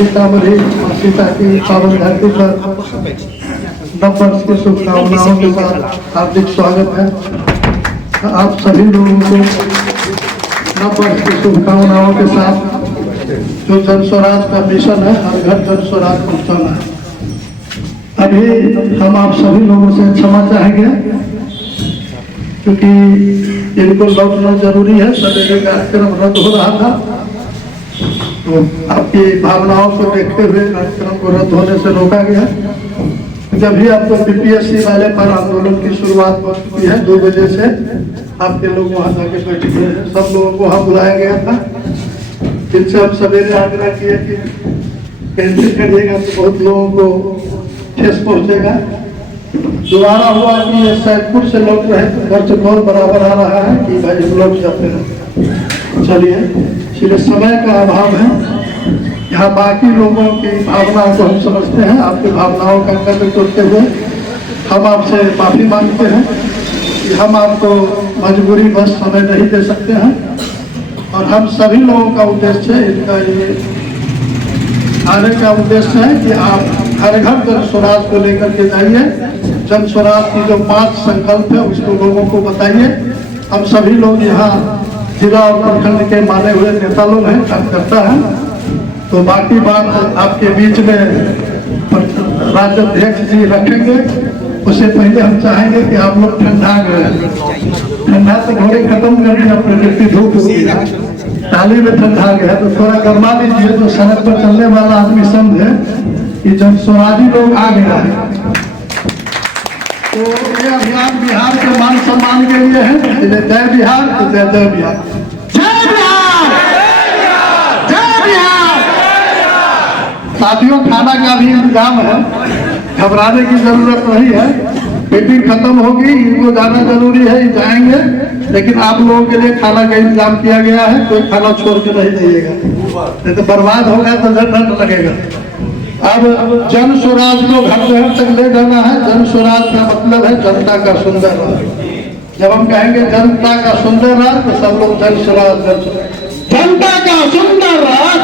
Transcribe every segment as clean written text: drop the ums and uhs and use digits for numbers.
सीतामढ़ी और सीता की पावन धरती पर नववर्ष की शुभकामनाओं के साथ हार्दिक स्वागत है। आप सभी लोगों को नववर्ष की शुभकामनाओं के साथ जो जन स्वराज का मिशन है, हर घर जन स्वराज पहुँचाना है। अभी हम आप सभी लोगों से क्षमा चाहेंगे क्योंकि इनको लौटना जरूरी है। सवेरे कार्यक्रम रद्द हो रहा था, तो आपकी भावनाओं को देखते हुए कार्यक्रम को रद्द होने से रोका गया। जब भी आपको बीपीएससी वाले पर आंदोलन की शुरुआत हो चुकी है, 2 बजे से आपके लोग वहाँ जाके बैठ गए हैं। सब लोगों को वहाँ बुलाया गया था। जिनसे हम सवेरे आग्रह किए कि कैंसिल करिएगा तो बहुत लोगों को ठेस पहुँचेगा। दोबारा हुआ कि ये सैदपुर से लौट रहे थे, घर से कॉल बराबर आ रहा है कि भाई हम लौट जाते हैं। चलिए, इसलिए समय का अभाव है। यहाँ बाकी लोगों की भावनाओं को हम समझते हैं। आपकी भावनाओं का कदर करते हुए हम आपसे माफ़ी मांगते हैं कि हम आपको मजबूरी बस समय नहीं दे सकते हैं। और हम सभी लोगों का उद्देश्य इनका ये आने का उद्देश्य है कि आप हर घर जन स्वराज को लेकर के जाइए। जन स्वराज की जो 5 संकल्प है उसको लोगों को बताइए। हम सभी लोग यहाँ जिला और प्रखंड के माने हुए नेता लोग हैं, कार्यकर्ता हैं। तो बाकी बात आपके बीच में राज्य अध्यक्ष जी रखेंगे। उससे पहले हम चाहेंगे कि आप लोग ठंडा गए, ठंडा तो घोड़े खत्म कर दिया, प्रकृति धूप हो गया, ताली में ठंडा गया तो थोड़ा गर्मा दीजिए। तो सड़क पर चलने वाला आदमी समझे कि जन स्वराजी लोग आ गया है। तो ये अभियान बिहार के मान सम्मान के लिए है। जय बिहार, तो जय जय बिहार, जय बिहार, जय बिहार। साथियों, खाना का भी इंतजाम है, घबराने की जरूरत नहीं है। मीटिंग खत्म होगी, इनको जाना जरूरी है, जाएंगे, लेकिन आप लोगों के लिए खाना का इंतजाम किया गया है। कोई खाना छोड़ के नहीं जाइएगा, नहीं तो बर्बाद होगा तो दंड लगेगा। अब जन स्वराज को घर घर तक ले जाना है। जन स्वराज का मतलब है जनता का सुंदर राज। जब हम कहेंगे जनता का सुंदर राज तो सब लोग जन स्वराज, जनता का सुंदर राज,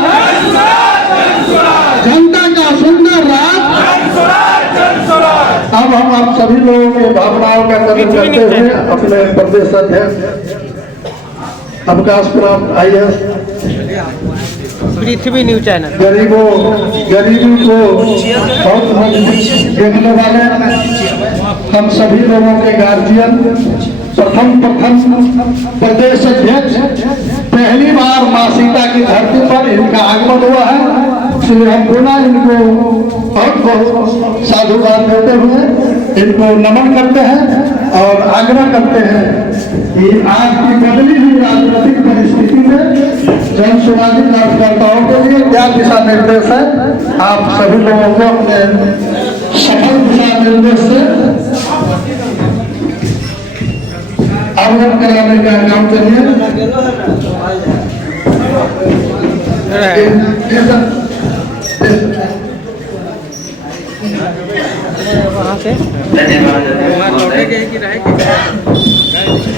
जनता का सुंदर राज। अब हम आप सभी लोगों की भावनाओं का कदर करते हुए अपने प्रदेश अध्यक्ष अवकाश प्राप्त IAS पृथ्वी न्यूज चैनल गरीबी को बहुत देखने वाले हम सभी लोगों के गार्जियन, प्रथम प्रदेश अध्यक्ष, पहली बार माँ सीता की धरती पर इनका आगमन हुआ है। इसलिए हम पुनः इनको बहुत बहुत साधुवाद देते हुए इनको नमन करते हैं और आग्रह करते हैं कि आज की बदली हुई राजनीतिक परिस्थिति में जन स्वराजी कार्यकर्ताओं के लिए क्या दिशा निर्देश है, आप सभी लोगों को अपने सफल दिशा निर्देश से अवगत कराने का काम करिए। वहाँ से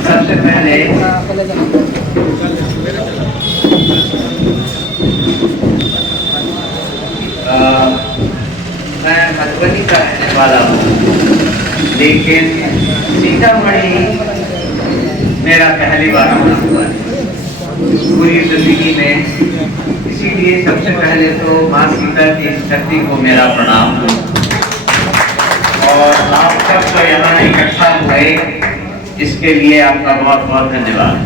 सबसे पहले मैं मधुबनी का रहने वाला हूँ, लेकिन सीतामढ़ी मेरा पहली बार आना हुआ है पूरी जिंदगी में। इसीलिए सबसे पहले तो माँ सीता की शक्ति को मेरा प्रणाम। और आप सब तो यहाँ इकट्ठा हुए, इसके लिए आपका बहुत बहुत धन्यवाद।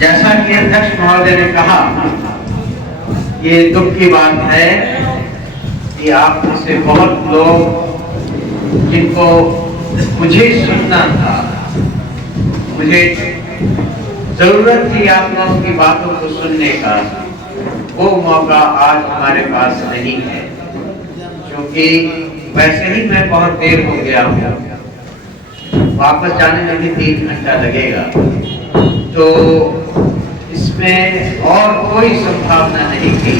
जैसा कि अध्यक्ष महोदय ने कहा, ये दुख की बात है कि आप में से बहुत लोग जिनको मुझे सुनना था, मुझे जरूरत थी आप लोगों की बातों को सुनने का, वो मौका आज हमारे पास नहीं है। क्योंकि वैसे ही मैं बहुत देर हो गया हूँ, वापस जाने में भी 3 घंटा लगेगा, तो इसमें और कोई संभावना नहीं थी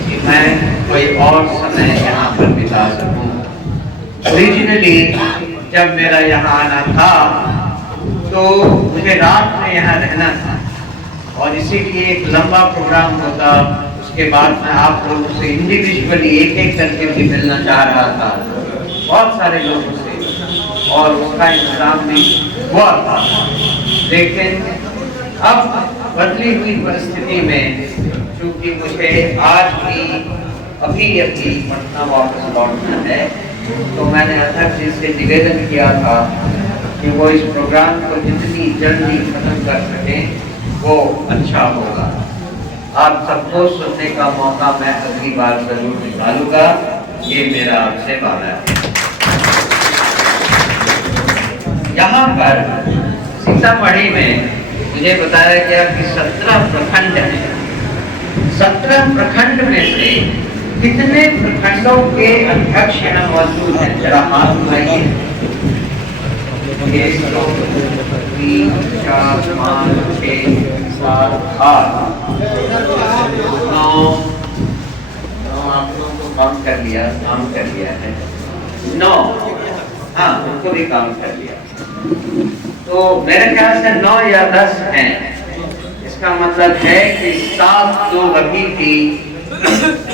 कि मैं कोई और समय यहाँ पर बिता सकूं। ओरिजिनली जब मेरा यहाँ आना था तो मुझे रात में यहाँ रहना था, और इसीलिए एक लंबा प्रोग्राम होता, उसके बाद मैं आप लोगों से इंडिविजुअली एक एक करके भी मिलना चाह रहा था, बहुत सारे लोगों से, और उसका इंतजाम भी हुआ था। लेकिन अब बदली हुई परिस्थिति में क्योंकि मुझे आज भी अभी पटना वापस लौटना है, तो मैंने अध्यक्ष जी से निवेदन किया था कि वो इस प्रोग्राम को जितनी जल्दी खत्म कर सकें वो अच्छा होगा। आप सबको सुनने का मौका मैं अगली बार जरूर निकालूंगा, ये मेरा आपसे वादा है। यहाँ पर सीतामढ़ी में मुझे बताया गया कि 17 प्रखंड हैं। 17 प्रखंड में से कितने प्रखंडों के अध्यक्ष यहाँ मौजूद हैं? जरा हाथ उठाइए। 1 2 3 4 5 6 7 8 9 आप लोगों को काम कर लिया है 9, हाँ उनको भी काम कर लिया। तो मेरे ख्याल से 9 या 10 हैं। इसका मतलब है कि 7 लोग अभी भी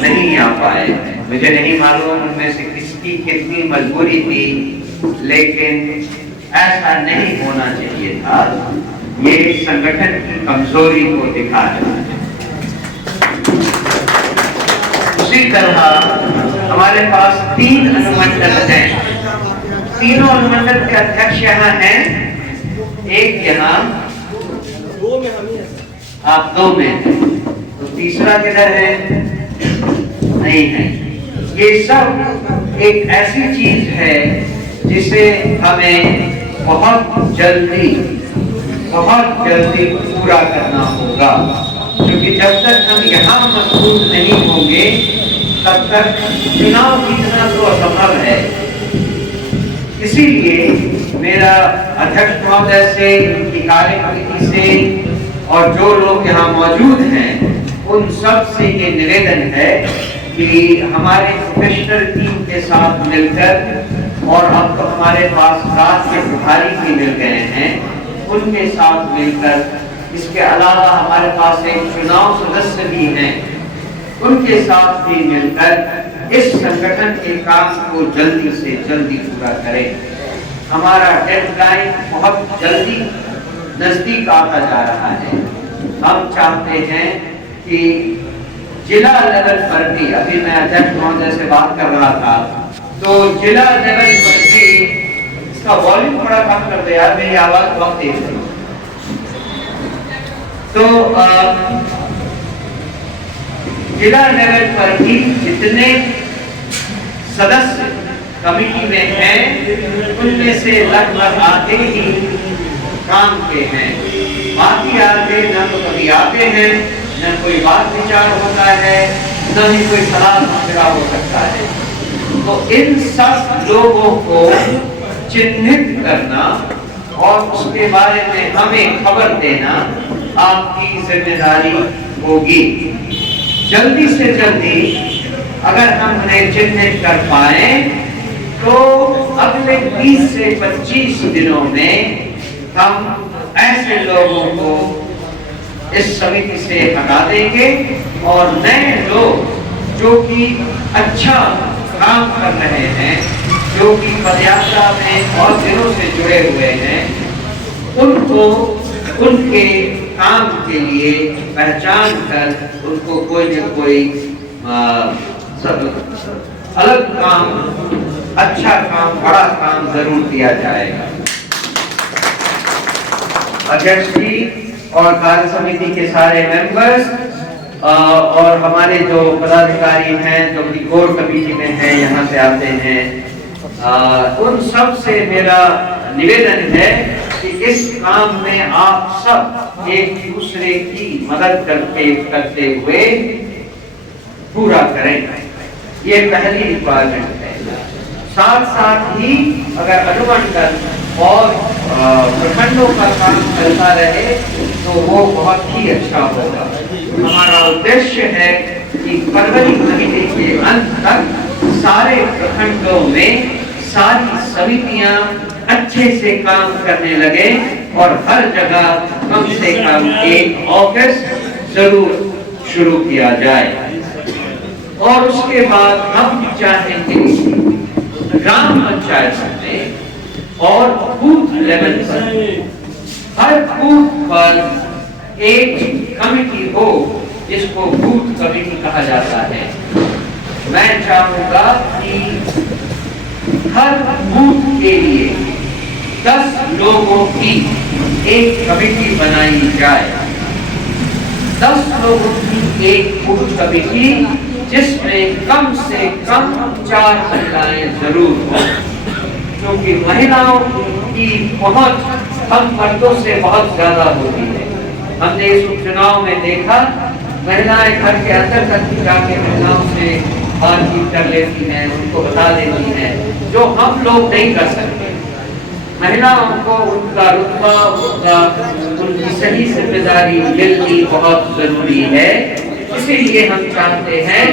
नहीं आ पाए। मुझे नहीं मालूम उनमें से किसकी कितनी मजबूरी थी, लेकिन ऐसा नहीं होना चाहिए था। ये संगठन की कमजोरी को दिखा रहा है। उसी तरह हमारे पास 3 अनुमंडल हैं। तीनों अनुमंडल के अध्यक्ष यहाँ हैं। एक यहाँ, आप 2 में, तो तीसरा किधर है? नहीं है। ये सब एक ऐसी चीज है जिसे हमें बहुत जल्दी पूरा करना होगा, क्योंकि जब तक हम यहाँ मजबूत नहीं होंगे तब तक चुनाव जीतना तो असंभव है। इसीलिए मेरा अध्यक्ष महोदय से, उनकी कार्यकारिणी से और जो लोग यहाँ मौजूद हैं उन सब से ये निवेदन है कि हमारे प्रोफेशनल टीम के साथ मिलकर, और अब तो हमारे पास रात के प्रभारी भी मिल गए हैं, उनके साथ मिलकर, इसके अलावा हमारे पास एक चुनाव सदस्य भी हैं, उनके साथ भी मिलकर इस संगठन के काम को जल्दी से जल्दी पूरा करें। हमारा डेडलाइन बहुत जल्दी नजदीक आता जा रहा है। हम चाहते हैं कि जिला लेवल पर भी, अभी मैं अध्यक्ष महोदय से बात कर रहा था, तो जिला लेवल पर भी, इसका वॉल्यूम थोड़ा कम कर दो यार, मेरी आवाज बहुत तेज है। तो जिला लेवल पर भी जितने सदस्य कमेटी में हैं उनमें से लगभग आधे ही काम के हैं, बाकी आधे न तो कभी आते हैं, न कोई बात विचार होता है, न ही कोई सलाह मशवरा हो सकता है। तो इन सब लोगों को चिन्हित करना और उसके बारे में हमें खबर देना आपकी जिम्मेदारी होगी। जल्दी से जल्दी अगर हम उन्हें चिन्हित कर पाए तो अगले 20 से 25 दिनों में हम ऐसे लोगों को इस समिति से हटा देंगे और नए लोग जो कि अच्छा काम कर रहे हैं, जो कि पदयात्रा में और दिनों से जुड़े हुए हैं, उनको उनके काम के लिए पहचान कर उनको कोई न कोई अलग काम, अच्छा काम, बड़ा काम जरूर दिया जाएगा। अध्यक्ष जी और कार्य समिति के सारे मेंबर्स और हमारे जो पदाधिकारी हैं जो कि कोर कमेटी में हैं, यहाँ से आते हैं, उन सब से मेरा निवेदन है कि इस काम में आप सब एक दूसरे की मदद करते हुए पूरा करें। ये पहली रिक्वायरमेंट है। साथ साथ ही अगर अनुमंडल और प्रखंडों का काम चलता रहे तो वो बहुत ही अच्छा होगा। हमारा उद्देश्य है कि फरवरी महीने के अंत तक सारे प्रखंडों में सारी समितियां अच्छे से काम करने लगे और हर जगह कम से कम एक ऑफिस जरूर शुरू किया जाए। और उसके बाद हम चाहेंगे ग्राम पंचायत में और बूथ लेवल पर हर बूथ पर एक कमेटी हो, जिसको बूथ कमेटी कहा जाता है। मैं चाहूंगा कि हर बूथ के लिए 10 लोगों की एक कमेटी बनाई जाए। 10 लोगों की एक बूथ कमेटी, जिसमें कम से कम 4 महिलाएं जरूर हो, क्योंकि महिलाओं की पहुंच हम मर्दों से बहुत ज्यादा होती है। हमने इस उपचुनाव में देखा, महिलाएं घर के अंदर तक जाके महिलाओं से बातचीत कर लेती हैं, उनको बता देती हैं जो हम लोग नहीं कर सकते। महिलाओं को उनका रुतबा, उनकी सही जिम्मेदारी मिलनी बहुत जरूरी है। इसीलिए हम चाहते हैं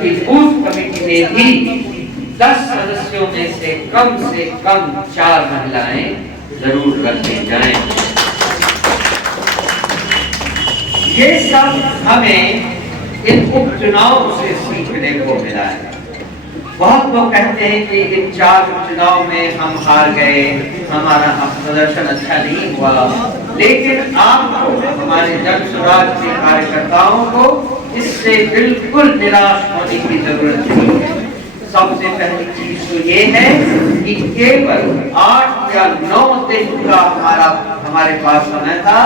कि बूथ कमेटी में भी 10 सदस्यों में से कम 4 महिलाएं जरूर रखी जाएं। ये सब हमें इन उपचुनाव से सीखने को मिला है। बहुत लोग कहते हैं कि इन 4 उपचुनाव में हम हार गए, हमारा प्रदर्शन अच्छा नहीं हुआ, लेकिन आपको, हमारे जन स्वराज के कार्यकर्ताओं को इससे बिल्कुल निराश होने की जरूरत नहीं है। सबसे पहली चीज तो ये है कि केवल 8 या 9 दिन का हमारे पास समय था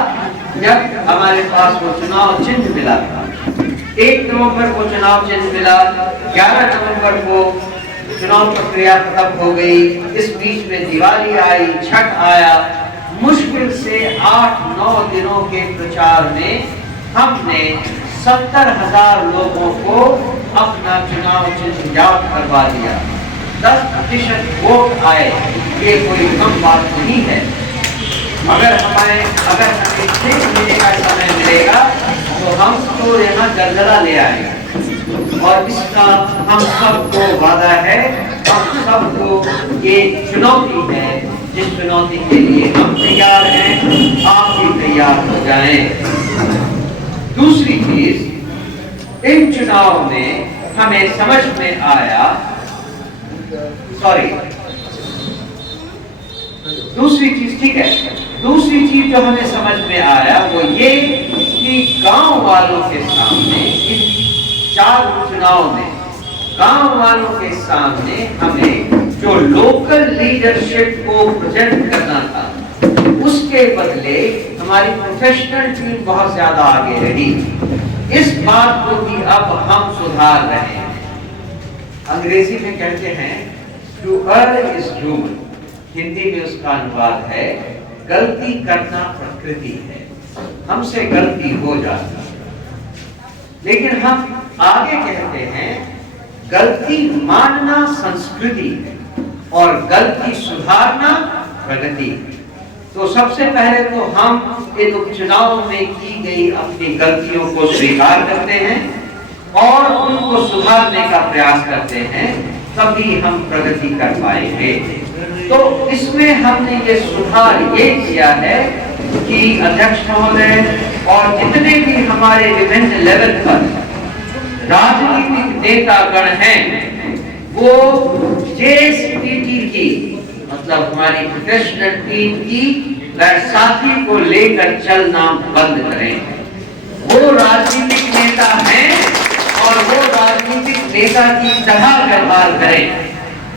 जब हमारे पास वो चुनाव चिन्ह मिला था। 1 नवंबर को चुनाव चिन्ह मिला, 11 नवंबर को चुनाव प्रक्रिया खत्म हो गई। इस बीच में दिवाली आई, छठ आया। मुश्किल से 8-9 दिनों के प्रचार में हमने 70,000 लोगों को अपना चुनाव चिन्ह याद करवा दिया। 10% वोट आए, ये कोई कम बात नहीं है। अगर हमें 6 महीने का समय मिलेगा तो हम तो यहाँ दलदला ले आएंगे, और इसका हम सबको वादा है, हम सबको ये चुनौती है, जिस चुनौती के लिए हम तैयार हैं, आप भी तैयार हो जाएं। दूसरी चीज, इन चुनाव में हमें समझ में आया, दूसरी चीज, ठीक है, दूसरी चीज जो हमें समझ में आया वो ये कि गांव वालों के सामने इन 4 चुनाव में गांव वालों के सामने हमें जो लोकल लीडरशिप को प्रेजेंट करना था, उसके बदले हमारी प्रोफेशनल टीम बहुत ज्यादा आगे रही। इस बात को भी अब हम सुधार रहे हैं। अंग्रेजी में कहते हैं to err is human, Hindi में उसका अनुवाद है गलती करना प्रकृति है। हमसे गलती हो जाती है, लेकिन हम आगे कहते हैं गलती मानना संस्कृति है और गलती सुधारना प्रगति है। तो सबसे पहले तो हम इन उपचुनाव में की गई अपनी गलतियों को स्वीकार करते हैं और उनको सुधारने का प्रयास करते हैं, तभी हम प्रगति कर पाएंगे। तो इसमें हमने ये सुधार ये किया है कि अध्यक्ष महोदय और जितने भी हमारे विभिन्न लेवल पर राजनीतिक नेतागण हैं, वो JSPT की, मतलब हमारी प्रोफेशनल टीम की साथी को लेकर चलना बंद करें। वो राजनीतिक नेता हैं और वो राजनीतिक नेता की तरह व्यवहार करें।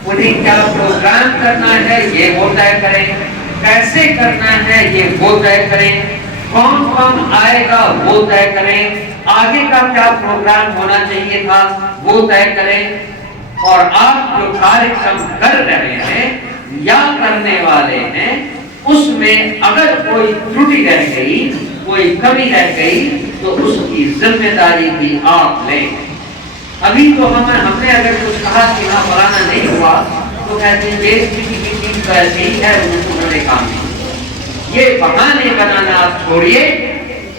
उन्हें क्या प्रोग्राम करना है ये वो तय करें, कैसे करना है ये वो तय करें, कौन कौन आएगा वो तय करें, आगे का क्या प्रोग्राम होना चाहिए था वो तय करें। और आप जो कार्यक्रम कर रहे हैं या करने वाले हैं, उसमें अगर कोई त्रुटि रह गई, कोई कमी रह गई, तो उसकी जिम्मेदारी भी आप लें। अभी तो हमने अगर कुछ कहा कि हाँ फलाना नहीं हुआ, तो कहते हैं JSPT की टीम तो ऐसे ही है, उन्होंने काम नहीं। ये बहाने बनाना आप छोड़िए।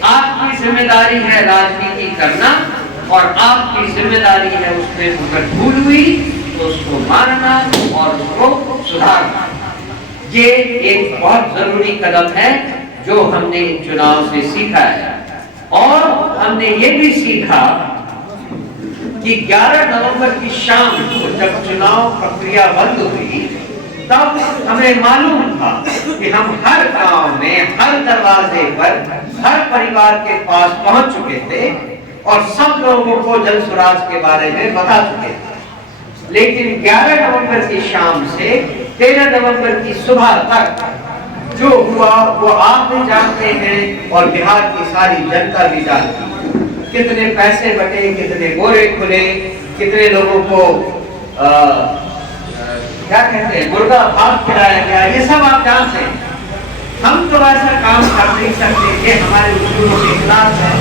आपकी जिम्मेदारी है राजनीति करना और आपकी जिम्मेदारी है उसमें अगर भूल हुई तो उसको मानना और उसको सुधारना। ये एक बहुत जरूरी कदम है जो हमने चुनाव से सीखा है। और हमने ये भी सीखा कि 11 नवंबर की शाम को जब चुनाव प्रक्रिया बंद हुई तब हमें मालूम था कि हम हर गांव में, हर दरवाजे पर, हर परिवार के पास पहुंच चुके थे और सब लोगों को जन स्वराज के बारे में बता चुके थे। लेकिन 11 नवंबर की शाम से 13 नवंबर की सुबह तक जो हुआ वो आप भी जानते हैं और बिहार की सारी जनता भी जानती है। कितने पैसे बटे, कितने गोरे खुले, कितने लोगों को क्या कहते हैं, मुर्गा भात खिलाया गया, ये सब आप जानते हैं। हम तो ऐसा काम कर नहीं सकते, ये हमारे उसूलों के खिलाफ है।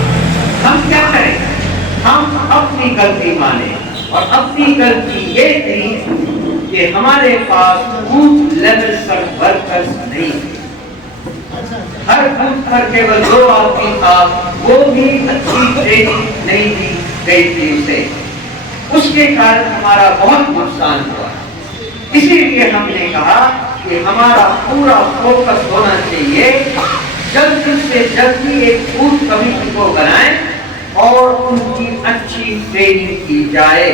हम क्या करें? हम अपनी गलती माने और अपनी गलती ये थी कि हमारे पास बूथ लेवल पर वर्कर्स नहीं थे। हर बूथ पर केवल 2 आदमी था, वो भी अच्छी ट्रेनिंग नहीं दी गई थी उसे। उसके कारण हमारा बहुत नुकसान हुआ। इसीलिए हमने कहा कि हमारा पूरा फोकस होना चाहिए, जल्दी से जल्दी एक बूथ कमेटी को बनाएं और उनकी अच्छी ट्रेनिंग की जाए।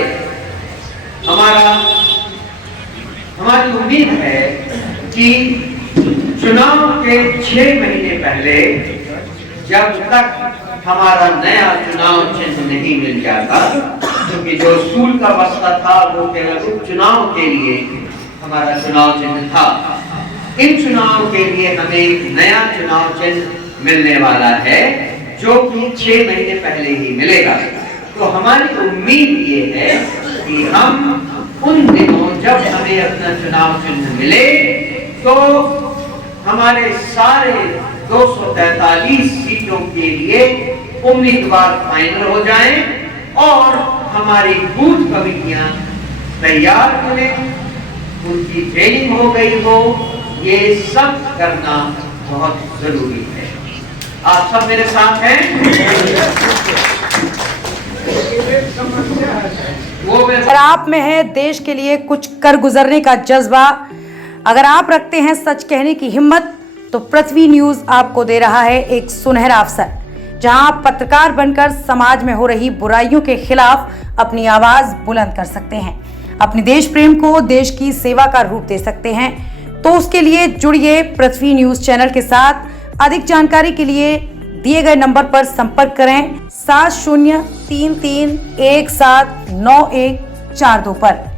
हमारी उम्मीद है कि चुनाव के 6 महीने पहले जब तक हमारा नया चुनाव चिन्ह नहीं मिल जाता, क्योंकि जो सूल का मसला था वो केवल उपचुनाव के लिए हमारा चुनाव चिन्ह था, इन चुनाव के लिए हमें एक नया चुनाव चिन्ह मिलने वाला है जो कि 6 महीने पहले ही मिलेगा। तो हमारी उम्मीद ये है कि हम उन दिनों जब हमें अपना चुनाव चिन्ह मिले तो हमारे सारे 243 सीटों के लिए उम्मीदवार फाइनल हो जाएं और हमारी बूथ कमेटियां तैयार करें, उनकी ट्रेनिंग हो गई हो। ये सब करना बहुत जरूरी है। आप सब मेरे साथ हैं? अगर आप में है देश के लिए कुछ कर गुजरने का जज्बा, अगर आप रखते हैं सच कहने की हिम्मत, तो पृथ्वी न्यूज आपको दे रहा है एक सुनहरा अवसर, जहां आप पत्रकार बनकर समाज में हो रही बुराइयों के खिलाफ अपनी आवाज बुलंद कर सकते हैं, अपने देश प्रेम को देश की सेवा का रूप दे सकते हैं। तो उसके लिए जुड़िए पृथ्वी न्यूज चैनल के साथ। अधिक जानकारी के लिए दिए गए नंबर पर संपर्क करें 7033179142 पर।